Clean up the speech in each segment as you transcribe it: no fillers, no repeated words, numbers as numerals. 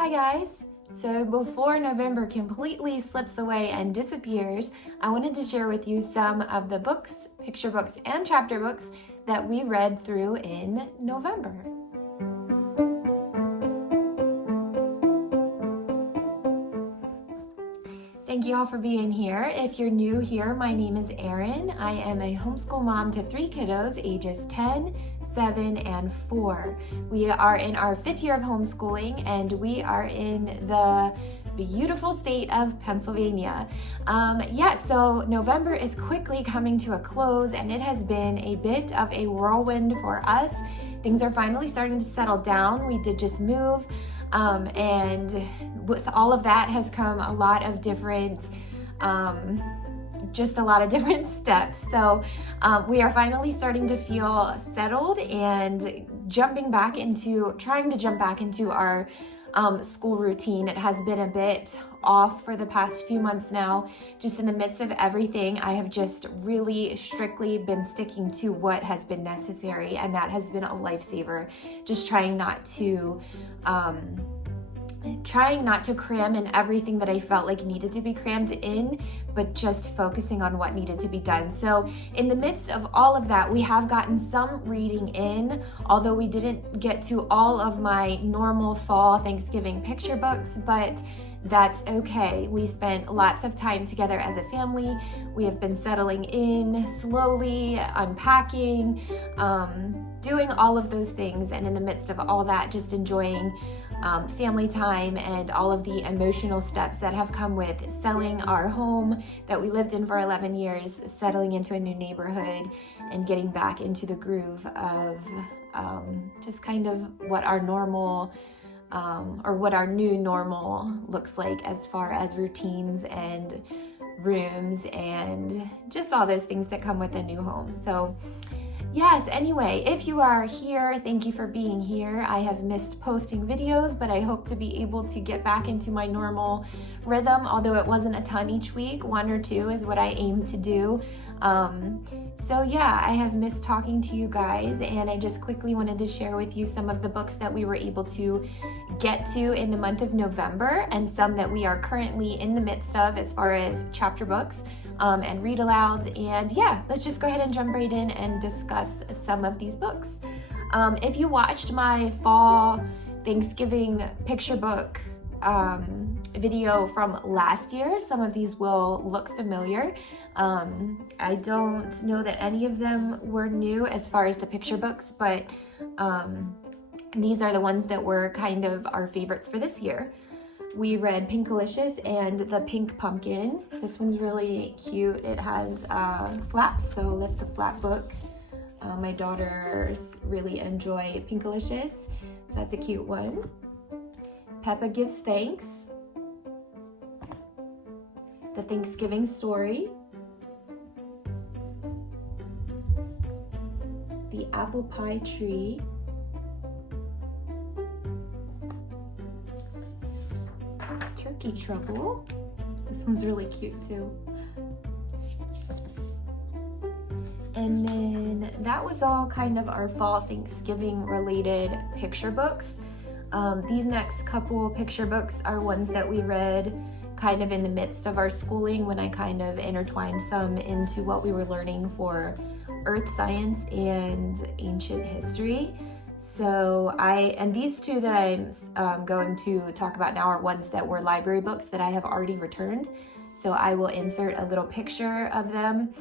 Hi guys! So before November completely slips away and disappears, I wanted to share with you some of the books, picture books, and chapter books that we read through in November. Thank you all for being here. If you're new here, my name is Erin. I am a homeschool mom to 3 kiddos, ages 10, 7, and 4. We are in our 5th year of homeschooling, and we are in the beautiful state of Pennsylvania. So November is quickly coming to a close, and it has been a bit of a whirlwind for us. Things are finally starting to settle down. We did just move. And with all of that has come a lot of different steps. So we are finally starting to feel settled and trying to jump back into our school routine. It has been a bit off for the past few months now. Just in the midst of everything, I have just really strictly been sticking to what has been necessary, and that has been a lifesaver. Just trying not to cram in everything that I felt like needed to be crammed in, but just focusing on what needed to be done. So in the midst of all of that, we have gotten some reading in, although we didn't get to all of my normal fall Thanksgiving picture books, but that's okay. We spent lots of time together as a family. We have been settling in slowly, unpacking, doing all of those things, and in the midst of all that, just enjoying family time and all of the emotional steps that have come with selling our home that we lived in for 11 years, settling into a new neighborhood, and getting back into the groove of just kind of what our normal or what our new normal looks like as far as routines and rooms and just all those things that come with a new home. So yes, anyway, if you are here, thank you for being here. I have missed posting videos, but I hope to be able to get back into my normal rhythm, although it wasn't a ton each week. 1 or 2 is what I aim to do. I have missed talking to you guys, and I just quickly wanted to share with you some of the books that we were able to get to in the month of November, and some that we are currently in the midst of as far as chapter books and read alouds. And let's just go ahead and jump right in and discuss some of these books. If you watched my fall Thanksgiving picture book video from last year, some of these will look familiar. I don't know that any of them were new as far as the picture books, but these are the ones that were kind of our favorites for this year. We read Pinkalicious and the Pink Pumpkin. This one's really cute. It has flaps, so lift the flap book. My daughters really enjoy Pinkalicious, so that's a cute one. Peppa Gives Thanks. The Thanksgiving Story. The Apple Pie Tree. Turkey Trouble. This one's really cute too. And then that was all kind of our fall Thanksgiving related picture books. These next couple picture books are ones that we read kind of in the midst of our schooling, when I kind of intertwined some into what we were learning for earth science and ancient history. So these two that I'm going to talk about now are ones that were library books that I have already returned. So I will insert a little picture of them.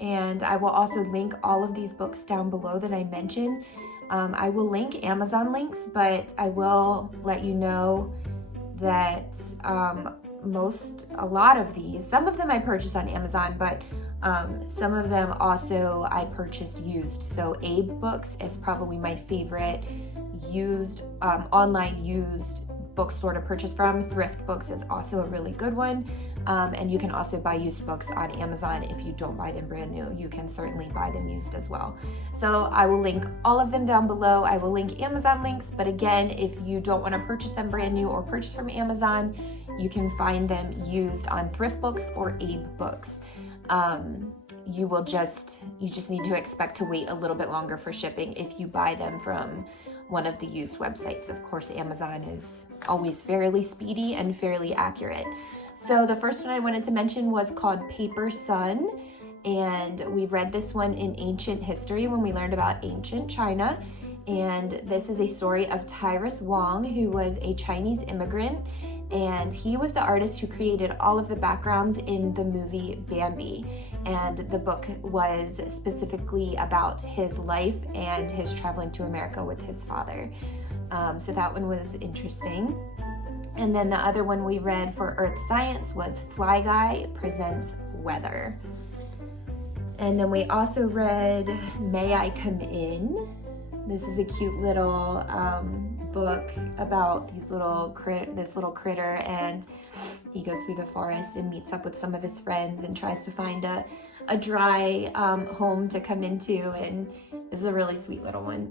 And I will also link all of these books down below that I mentioned. I will link Amazon links, but I will let you know that a lot of these, some of them I purchased on Amazon, but some of them also I purchased used. So Abe Books is probably my favorite used, online used bookstore to purchase from. Thrift Books is also a really good one. And you can also buy used books on Amazon. If you don't buy them brand new, you can certainly buy them used as well. So I will link all of them down below. I will link Amazon links, but again, if you don't want to purchase them brand new or purchase from Amazon, you can find them used on Thrift Books or Abe Books. You just need to expect to wait a little bit longer for shipping if you buy them from one of the used websites. Of course, Amazon is always fairly speedy and fairly accurate. So the first one I wanted to mention was called Paper Sun, and we read this one in ancient history when we learned about ancient China. And this is a story of Tyrus Wang, who was a Chinese immigrant, and he was the artist who created all of the backgrounds in the movie Bambi. And the book was specifically about his life and his traveling to America with his father. So that one was interesting. And then the other one we read for Earth Science was Fly Guy Presents Weather. And then we also read May I Come In? This is a cute little book about this little critter, and he goes through the forest and meets up with some of his friends and tries to find a dry home to come into, and this is a really sweet little one.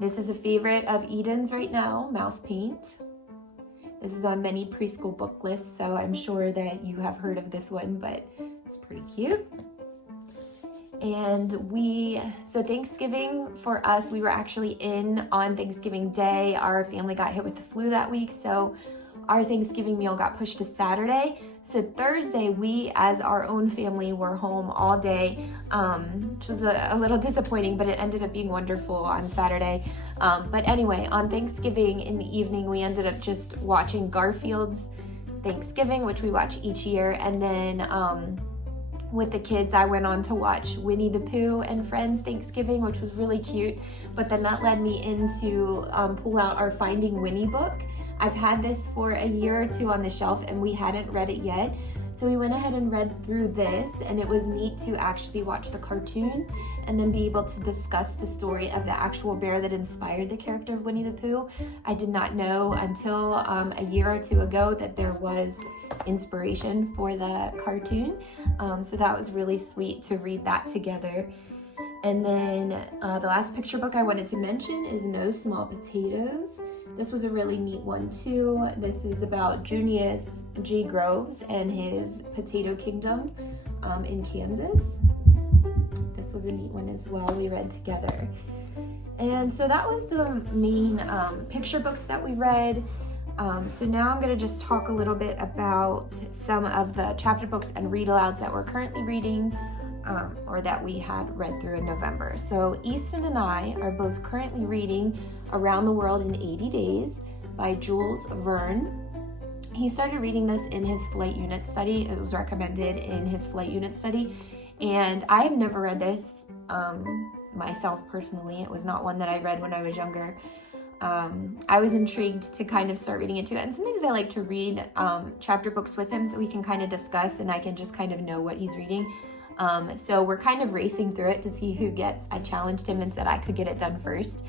This is a favorite of Eden's right now, Mouse Paint. This is on many preschool book lists, so I'm sure that you have heard of this one, but it's pretty cute. And so Thanksgiving for us, we were actually in on Thanksgiving Day. Our family got hit with the flu that week, so our Thanksgiving meal got pushed to Saturday. So Thursday, we as our own family were home all day, which was a little disappointing, but it ended up being wonderful on Saturday. But anyway, on Thanksgiving in the evening, we ended up just watching Garfield's Thanksgiving, which we watch each year, and then with the kids, I went on to watch Winnie the Pooh and Friends Thanksgiving, which was really cute. But then that led me into pull out our Finding Winnie book. I've had this for a year or two on the shelf and we hadn't read it yet. So we went ahead and read through this, and it was neat to actually watch the cartoon and then be able to discuss the story of the actual bear that inspired the character of Winnie the Pooh. I did not know until a year or two ago that there was inspiration for the cartoon. So that was really sweet to read that together. And then the last picture book I wanted to mention is No Small Potatoes. This was a really neat one too. This is about Junius G. Groves and his potato kingdom in Kansas. This was a neat one as well, we read together. And so that was the main picture books that we read. So now I'm going to just talk a little bit about some of the chapter books and read-alouds that we're currently reading, or that we had read through in November. So Easton and I are both currently reading Around the World in 80 Days by Jules Verne. He started reading this in his flight unit study. It was recommended in his flight unit study, and I have never read this myself personally. It was not one that I read when I was younger. I was intrigued to kind of start reading it too, and sometimes I like to read chapter books with him so we can kind of discuss and I can just kind of know what he's reading. So we're kind of racing through it to see who gets. I challenged him and said I could get it done first.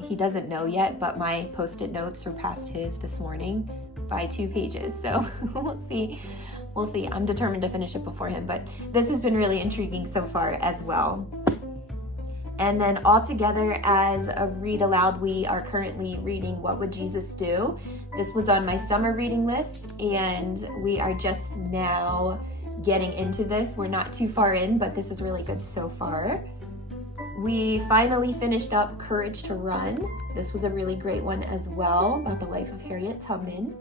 He doesn't know yet, but my post-it notes surpassed his this morning by 2 pages. So we'll see. I'm determined to finish it before him, but this has been really intriguing so far as well. And then all together as a read aloud, we are currently reading What Would Jesus Do? This was on my summer reading list, and we are just now getting into this. We're not too far in, but this is really good so far. We finally finished up Courage to Run. This was a really great one as well, about the life of Harriet Tubman.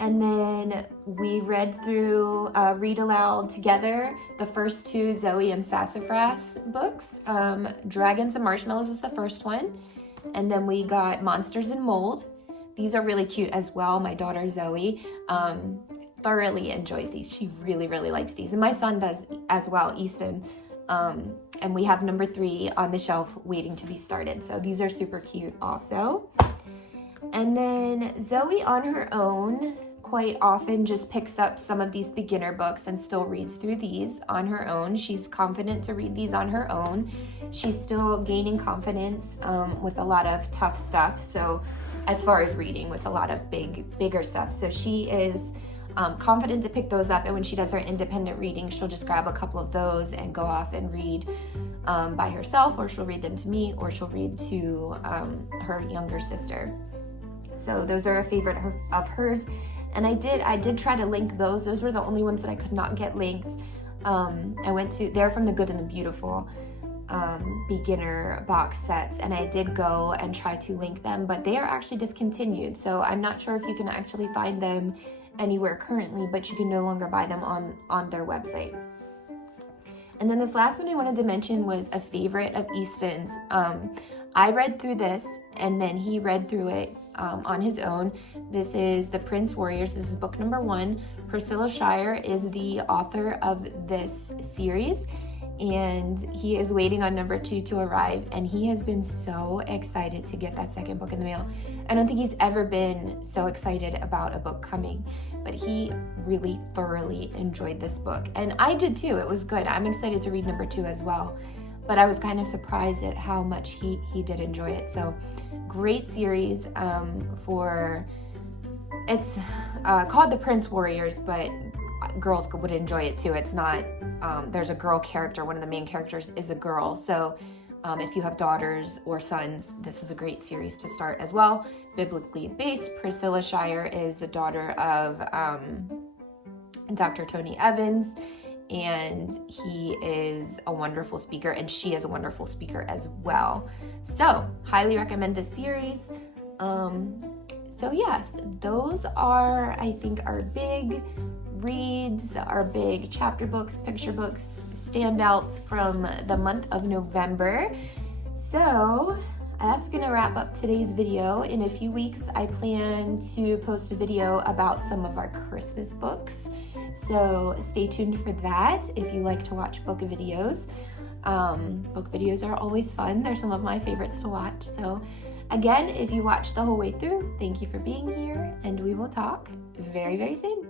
And then we read through Read Aloud together the first 2 Zoe and Sassafras books. Dragons and Marshmallows is the first one. And then we got Monsters and Mold. These are really cute as well. My daughter Zoe thoroughly enjoys these. She really, really likes these. And my son does as well, Easton. And we have number 3 on the shelf waiting to be started. So these are super cute also. And then Zoe on her own quite often just picks up some of these beginner books and still reads through these on her own. She's confident to read these on her own. She's still gaining confidence with a lot of tough stuff. So as far as reading with a lot of bigger stuff. So she is confident to pick those up. And when she does her independent reading, she'll just grab a couple of those and go off and read by herself, or she'll read them to me, or she'll read to her younger sister. So those are a favorite of hers. And I did try to link those. Those were the only ones that I could not get linked. They're from The Good and the Beautiful. beginner box sets, and I did go and try to link them, but they are actually discontinued. So I'm not sure if you can actually find them anywhere currently, but you can no longer buy them on their website. And then this last one I wanted to mention was a favorite of Easton's. I read through this, and then he read through it on his own. This is The Prince Warriors. This is book number 1. Priscilla Shirer is the author of this series, and he is waiting on number 2 to arrive, and he has been so excited to get that second book in the mail. I don't think he's ever been so excited about a book coming, but he really thoroughly enjoyed this book, and I did too. It was good. I'm excited to read number 2 as well, but I was kind of surprised at how much he did enjoy it. So great series. It's called The Prince Warriors, but girls would enjoy it too. It's not, there's a girl character. One of the main characters is a girl. So if you have daughters or sons, this is a great series to start as well. Biblically based. Priscilla Shirer is the daughter of Dr. Tony Evans, and he is a wonderful speaker, and she is a wonderful speaker as well. So highly recommend this series. So yes, those are, I think, our big reads, our big chapter books, picture books, standouts from the month of November. So that's gonna wrap up today's video. In a few weeks, I plan to post a video about some of our Christmas books. So stay tuned for that if you like to watch book videos. Book videos are always fun. They're some of my favorites to watch. So again, if you watched the whole way through, thank you for being here, and we will talk very, very soon.